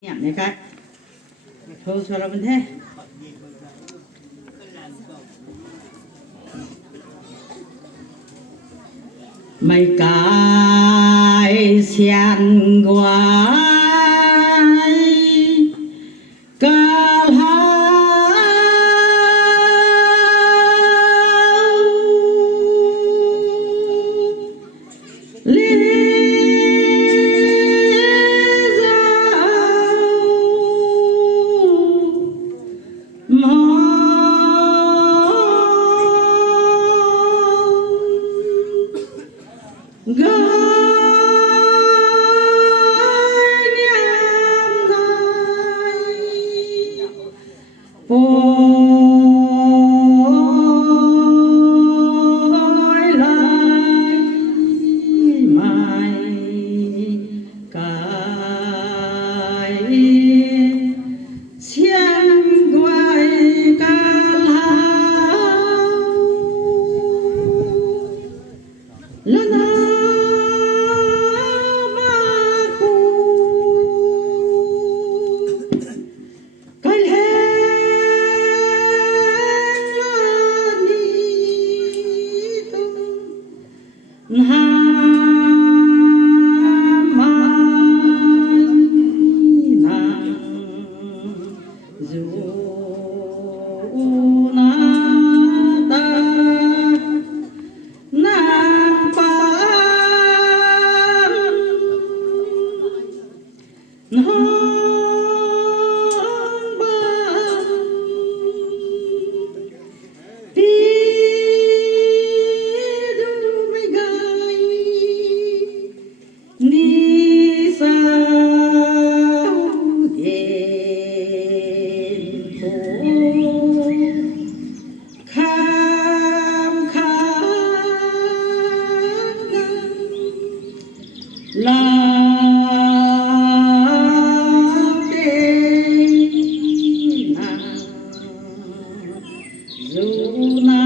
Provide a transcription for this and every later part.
เนี่ยนะคะโทรศัพท์มันแท้ไม่กายเสียนกว่าก็หาลิมองก็โอ้ยลายไม่กายเสียงไว้กาลาแล้วนะนามานาจูนาตานาปานนาบ้านตีนี่สาวเย็นโผข้ามข้างลาเตนาจูนา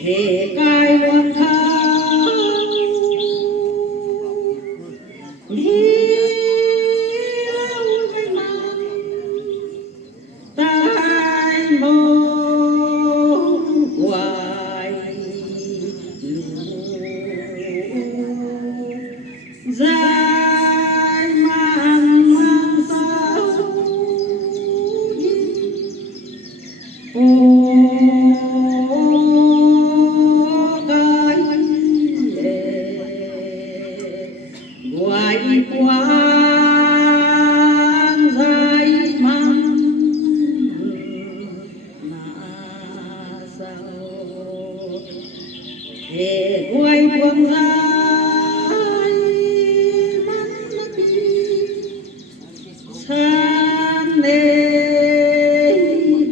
เหตุกายลวงเขาเดียวไม่มาตายโมวายใจมันเศร้าโอ้quán dây măng mà sao để quay quần dây măng đi san đê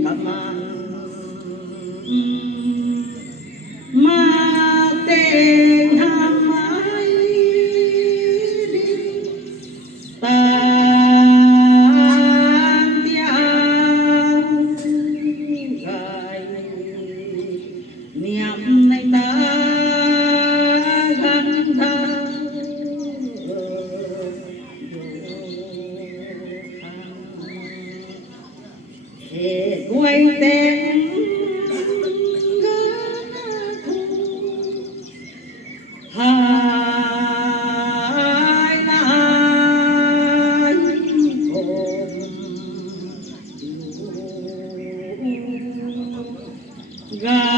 cầm ăn mà tên ham mãiตามยังไงเนียมในตากันทางเหตุไว้แต่งหายนากา